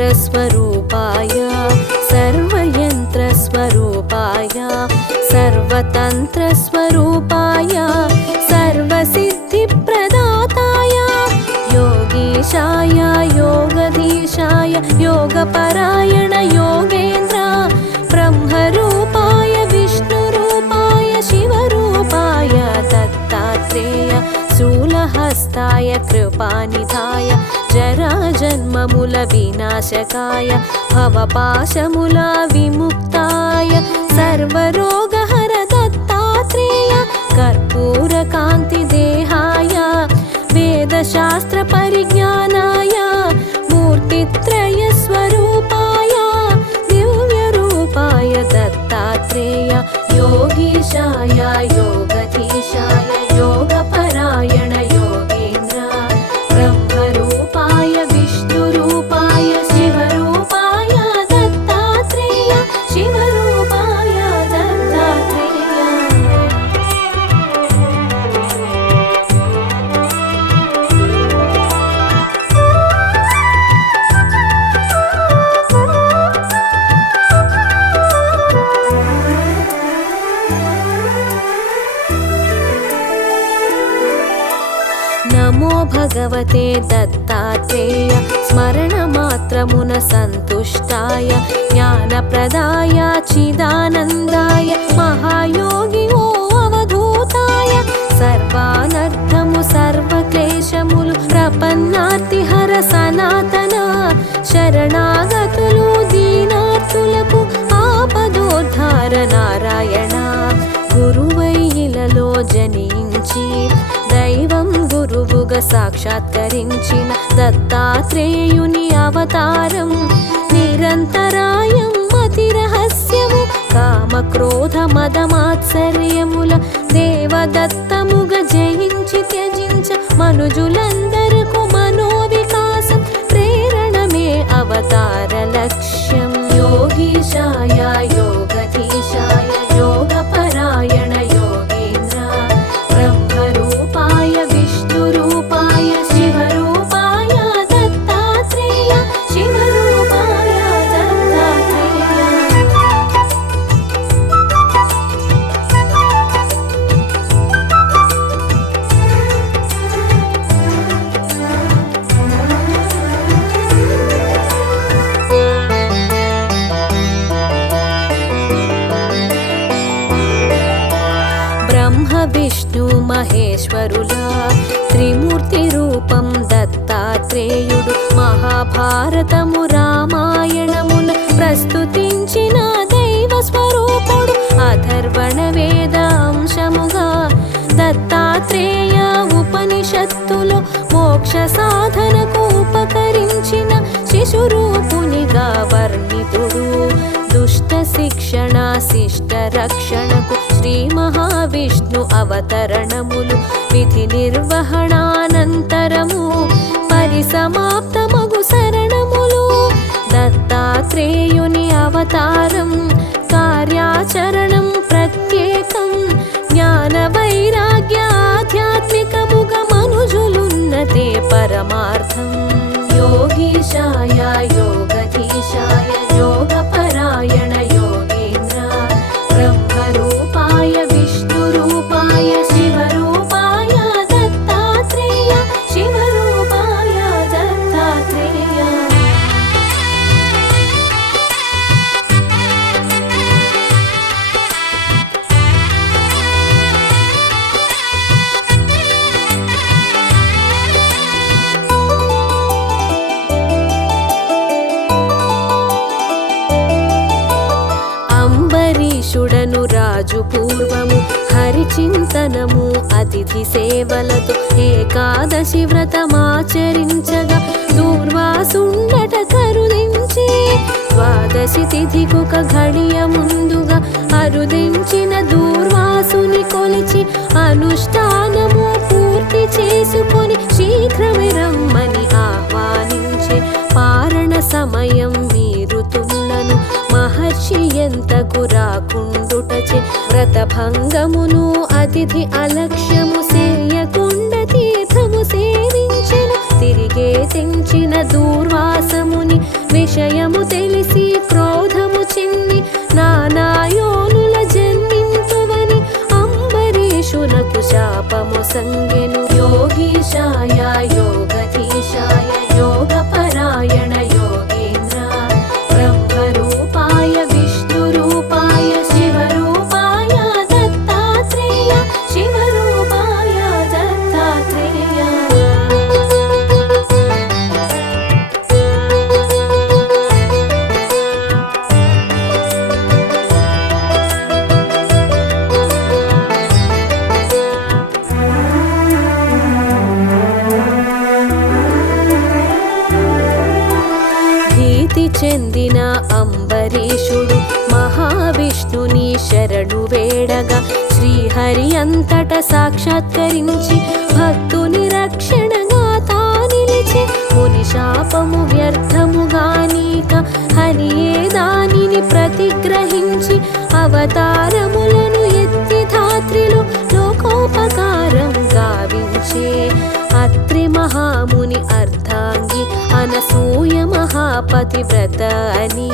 सर्वमन्त्रस्वरूपाय सर्वयन्त्रस्वरूपाय सर्वतन्त्रस्वरूपाय सर्वसिद्धिप्रदाताय योगीशाय योगधीशाय योगपरायण योगेन्द्र ब्रह्मरूपाय विष्णुरूपाय शिवरूपाय दत्तात्रेय शूलहस्ताय कृपानिधाय जराजन्ममूल विनाशकाय भवपाशमूल विमुक्ताय सर्वरोगहर दत्तात्रेय कर्पूरकान्तिदेहाय वेदशास्त्रपरिज्ञानाय मूर्तित्रयस्वरूपाय दिव्यरूपाय दत्तात्रेय योगीशाय योगधीशाय योगपरायण योगेन्द्र ब्रह्मरूपाय विष्णुरूपाय शिवरूपाय दत्तात्रेय शिवरूपाय दत्तात्रेय। नमो भगवते दत्तात्रेय स्मरणमात्रमुन सन्तुष्टाय ज्ञानप्रदाय चिदानन्दाय महायोगी ओ अवधूताय सर्वानर्थमु सर्वक्लेशमुलु प्रपन्नार्तिहर सनातन शरणागतुलु दीनार्తులకు ఆపదోద్ధార నారాయణ గురువై ఇలలో జనించి దైవం గురువుగా సాక్షాత్కరించిన దత్తాత్రేయుని అవతారం నిరంతరాయం అతి రహస్యము కామక్రోధ మదమాత్సర్యముల దేవదత్తముగా జయించి త్యజించ మనుజులందరకు మనోవికాసం ప్రేరణమే అవతార లక్ష్యం योगीशाय योगधीशाय योगपरायण योगेन्द्र ब्रह्मरूपाय विष्णुरूपाय शिवरूपाय दत्तात्रेय शिवरूपाय दत्तात्रेय। విష్ణు మహేశ్వరుల త్రిమూర్తి రూపం దత్తాత్రేయుడు మహాభారతము రామాయణముల ప్రస్తుతించిన దైవ స్వరూపుడు అథర్వణ వేద అంశముగా దత్తాత్రేయ ఉపనిషత్తులో మోక్ష సాధనకు ఉపకరించిన శిశురూపునిగా వర్ణితుడు దుష్ట శిక్షణ శిష్ట రక్షణకు శ్రీ మహావిష్ణు అవతరణములు విధి నిర్వహణానంతరము పరిసమాప్తమగు శరణములు దత్తాత్రేయుని అవతారం కార్యాచరణం ప్రత్యేకం జ్ఞాన వైరాగ్య ఆధ్యాత్మికముగ మనుజులున్నతే పరమార్థం योगीशाय योगधीशाय योगपरायण योगेन्द्र ब्रह्मरूपाय विष्णुरूपाय शिवरूपाय दत्तात्रेय शिवरूपाय दत्तात्रेय। అంబరీషుడను రాజు పూర్వము హరిచింతనము అతిథి సేవలతో ఏకాదశి వ్రతమాచరించగా దూర్వాసుండట కరుదించి ద్వాదశి తిథికొక ఘడియ ముందుగా అరుదించిన దూర్వాసుని కొలిచి అనుష్ఠానము పూర్తి చేసుకొని శీఘ్రమే రమ్మని ఆహ్వానించే పారణ సమయం మీరుతున్నను మహర్షి ఎంతకు రాకుండుటచే వ్రతభంగమును అతిథి అలక్ష్యము సేయకుండ తీర్థము సేవించెను తిరిగే తెంచిన దూర్వాసముని విష योगीशाय योगधीशाय योगपरायण योगेन्द्र ब्रह्मरूपाय विष्णुरूपाय शिवरूपाय दत्तात्रेय शिवरूपाय दत्तात्रेय। భీతి చెందిన అంబరీషుడు మహావిష్ణుని శరణు వేడగా శ్రీహరి అంతట సాక్షాత్కరించి భక్తుని రక్షణగా తా నిలిచి ముని శాపము వ్యర్థముగానీక హరియే దానిని ప్రతిగ్రహించి అవతారములను ఎత్తి ధాత్రిలో లోకోపకారం గావించే అత్రి మహాముని అర్ధాంగి అనసూయ మహాపతివ్రత అని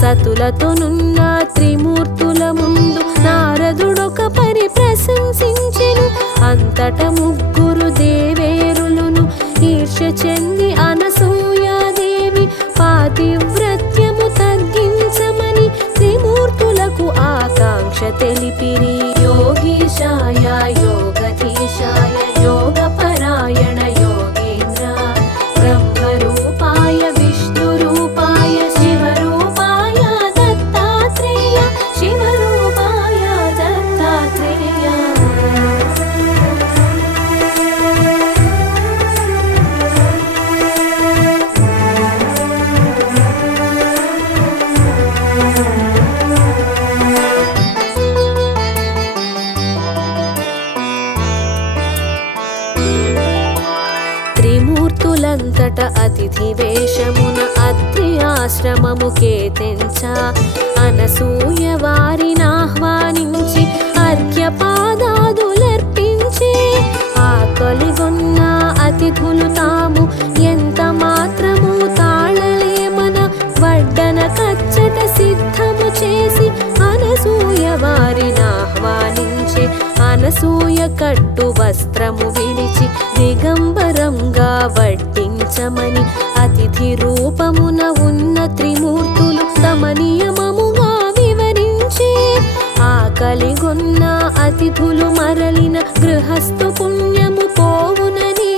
సతులతోనున్న త్రిమూర్తుల ముందు నారదుడొక పరి ప్రశంసించెను. అంతట ముగ్గురు దేవేరులను ఈర్ష్య చెంది అనసూయాదేవి పాతివ్రత్యము తగ్గించమని త్రిమూర్తులకు ఆకాంక్ష తెలిపిరి. योगीशाय योगधीशाय योगपरायण योगेन्द्र ब्रह्मरूपाय विष्णुरूपाय शिवरूपाय दत्तात्रेय शिवरूपाय दत्तात्रेय। త్రిమూర్తులంతట అతిథి వేషమున అత్రి ఆశ్రమముకే తెంచ అనసూయ వారినాహ్వానించి అర్ఘ్యపాదాదులర్పించి ఆకలిగొన్న అతిథులు తాము ఎంత మాత్రము తాళలేమన వడ్డన కచ్చట సిద్ధము చేసి అనసూయ వారినాహ్వానించి అనసూయ కట్టు వస్త్రము విడిచి దిగంబరంగా వడ్డించమని అతిథి రూపమున ఉన్న త్రిమూర్తులు తమ నియమముగా వివరించి ఆకలిగొన్న అతిథులు మరలిన గృహస్థు పుణ్యము పోవునని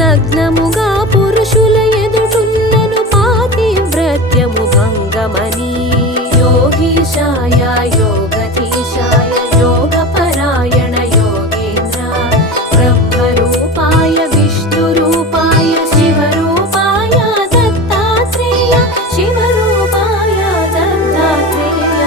నగ్నముగా పురుషుల ఎదుటున్నను పాతివ్రత్యము భంగమని योगीशाय योगधीशाय योगपरायण योगेन्द्र ब्रह्मरूपाय विष्णुरूपाय शिवरूपाय दत्तात्रेय शिवरूपाय दत्तात्रेय।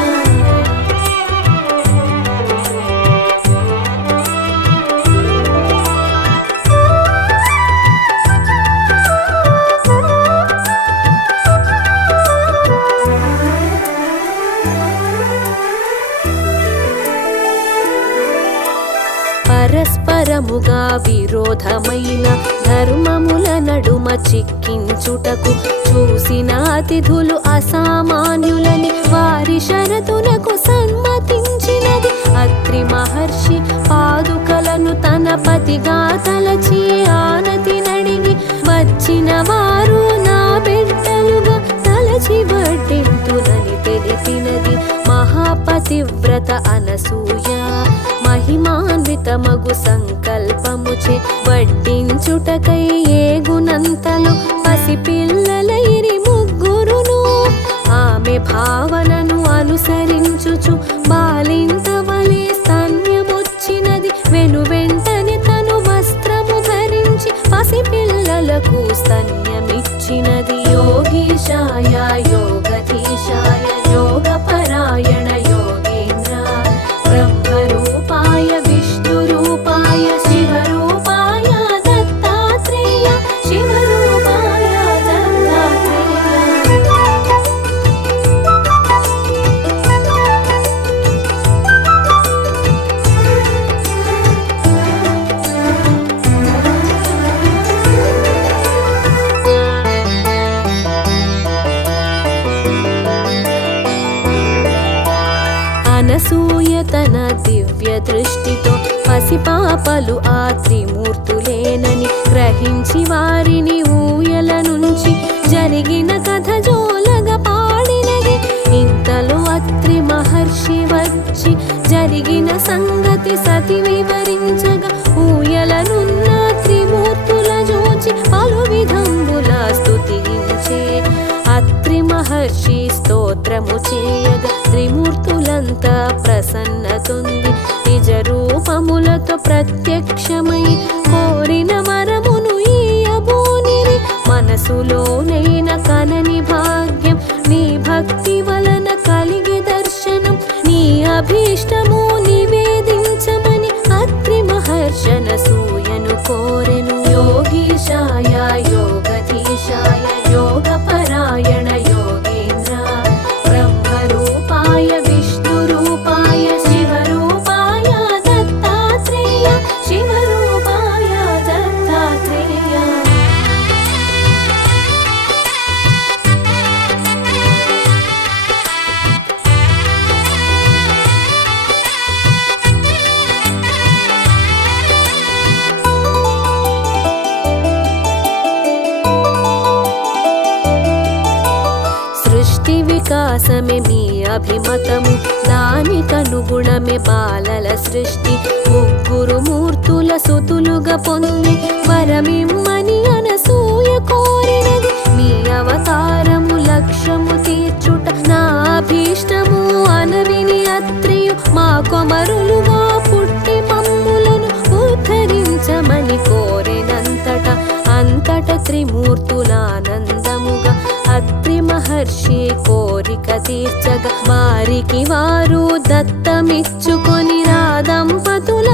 పరస్పరముగా విరోధమైన ధర్మముల నడుమ చిక్కించుటకు చూసిన అతిథులు అసామాన్యులని వారి షరతులకు సమ్మతించినది. అత్రి మహర్షి పాదుకలను తన పతిగా తలచి ఆనతి నడిగి వచ్చిన వారు నా బిడ్డలుగా తలచి వడ్డింతునని తెలిపినది. మహాపతివ్రత అనసూయ మహిమాన్వితమగు సంకల్పముచే వడ్డించుటకై ఏగునంతలో పసిపిల్లలైరి ముగ్గురును ఆమె భావనను అనుసరించుచు బాలింత వలె స్తన్యమొచ్చినది. వెనువెంటనే తను వస్త్రము ధరించి పసిపిల్లలకు స్తన్యమిచ్చినది. योगीशाय योगधीशाय योगपरायण योगेन्द्र ब्रह्मरूपाय विष्णुरूपाय शिवरूपाय दत्तात्रेय शिवरूपाय दत्तात्रेय। అనసూయ తన దివ్య దృష్టితో పసిపాపలు ఆ త్రిమూర్తుల ఊహించి వారిని ఊయల నుంచి జరిగిన కథ జోలగా పాడినది. ఇంతలో అత్రి మహర్షి వచ్చి జరిగిన సంగతి సతి వివరించగా ఊయలనున్న త్రిమూర్తుల జోచి పలు విధంబుల స్తుతించే. అత్రి మహర్షి స్తోత్రము చేయగా త్రిమూర్తులంతా ప్రసన్నతుంది. నిజ రూపములతో ప్రత్యక్షమై కోరిన వరమును ఇయ్యబోనిరి. మనసులోనైన కనని భాగ్యం నీ భక్తి వలన కలిగి దర్శనం. నీ అభీష్టము నివేదించమని అత్రి మహర్షన సూయను కోరెను. యోగీశాయ యోగధీశాయ యోగపరాయణ యోగేంద్ర బ్రహ్మరూపాయ విష్ణురూపాయ శివరూపాయ దత్తాత్రేయ శివరూపాయ దత్తాత్రేయ. సృష్టి వికాసమే మీ అభిమతము, దానికనుగుణమే బాలల సృష్టి. ముగ్గురు మూర్తుల సుతులుగా పొంది వరమిమ్మని అనసూయ కోరినది. మీ అవతారము లక్ష్యము తీర్చుట నా అభీష్టము అనవిని అత్రియు మా కొమరులుగా పుట్టి మమ్ములను ఉద్ధరించమని కోరినంతట అంతట త్రిమూర్తులానందముగా అత్రి మహర్షి కోరిక తీర్చగా వారికి వారు దత్తమిచ్చుకొని రాదంపతుల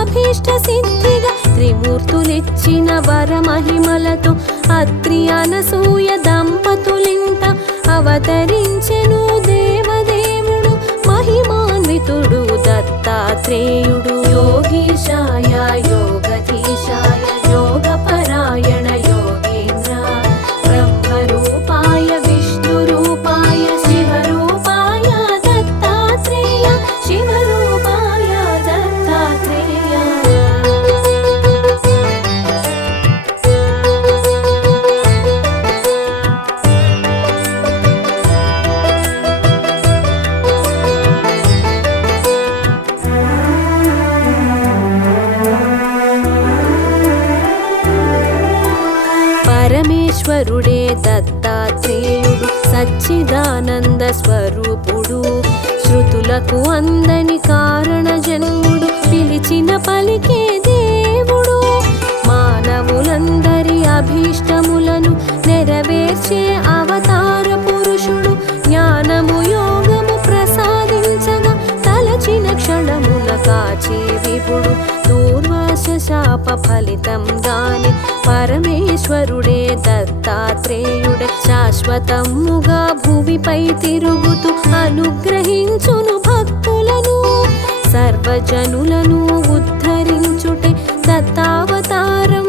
అభీష్ట సిద్ధిగా త్రిమూర్తులిచ్చిన వరమహిమలతో అత్రి అనసూయ దంపతులింట అవతరించెను దేవదేవుడు మహిమాన్వితుడు దత్తాత్రేయుడు. యోగీశాయ యోగధీశాయ యోగపరాయణ యోగేంద్ర బ్రహ్మరూపాయ విష్ణురూపాయ శివరూపాయ దత్తాత్రేయ శివరూపాయ దత్తాత్రేయ. పరమేశ్వరుడే దత్తాత్రేయుడు సచ్చిదానంద స్వరూపుడు. శృతులకు అందని కారణ జన్ముడు పిలిచిన పలికే దేవుడు. మానవులందరి అభీష్టములను నెరవేర్చే అవతార పురుషుడు. జ్ఞానము యోగము ప్రసాదించగా తలచిన క్షణమున కాచే విభుడు. దూర్వాస శాప ఫలితంగానే పరమేశ్వరుడే దత్తాత్రేయుడే శాశ్వతముగా భూమిపై తిరుగుతూ అనుగ్రహించును భక్తులను. సర్వజనులను ఉద్ధరించుటే దత్తావతారం